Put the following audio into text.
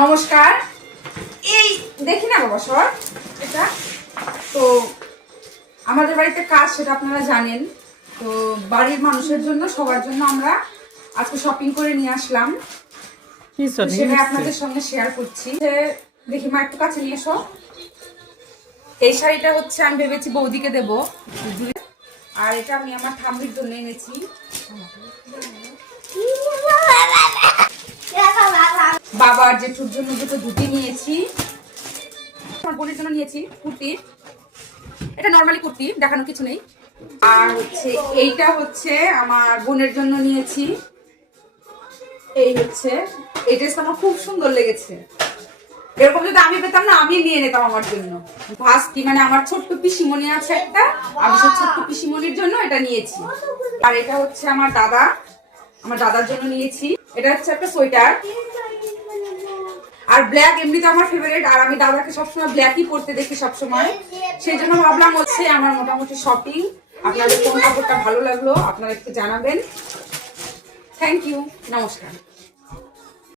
নমস্কার। এই দেখি না বাবা সর এটা তো আমাদের বাড়িতে কাজ, সেটা আপনারা জানেন। তো বাড়ির মানুষের জন্য, সবার জন্য আমরা আজকে শপিং করে নিয়ে আসলাম, সেটা আপনাদের সঙ্গে শেয়ার করছি। দেখি মা একটু কাছে নিয়ে এসো। এই শাড়িটা হচ্ছে আমি ভেবেছি বৌদিকে দেবো, আর এটা আমি আমার ঠাম্মির জন্য এনেছি। বাবার জেঠুর জন্য দুটো ধুতি নিয়েছি, আমার বোনের জন্য নিয়েছি কুর্তি। এটা নর্মালি কুর্তি, দেখানোর কিছু নেই। আর হচ্ছে এইটা হচ্ছে আমার বোনের জন্য নিয়েছি। এই হচ্ছে এই ড্রেসটা আমার খুব সুন্দর লেগেছে। এরকম যদি আমি পেতাম না, আমি নিয়ে নিতাম আমার জন্য। ভাস্তি মানে আমার ছোট্ট পিসিমণি আছে একটা, আমি সেই ছোট্ট পিসিমণির জন্য এটা নিয়েছি। আর এটা হচ্ছে আমার দাদার জন্য নিয়েছি। এটা হচ্ছে একটা সোয়েটার। আর ব্ল্যাক এমনিতে আমার ফেভারিট, আর আমি দাদাকে সবসময় ব্ল্যাকই পরতে দেখি সবসময়, সেই জন্য ভাবলাম হচ্ছে আমার মোটামুটি শপিং। আপনাদের কোন কাপড়টা ভালো লাগলো আপনারা একটু জানাবেন। থ্যাংক ইউ, নমস্কার।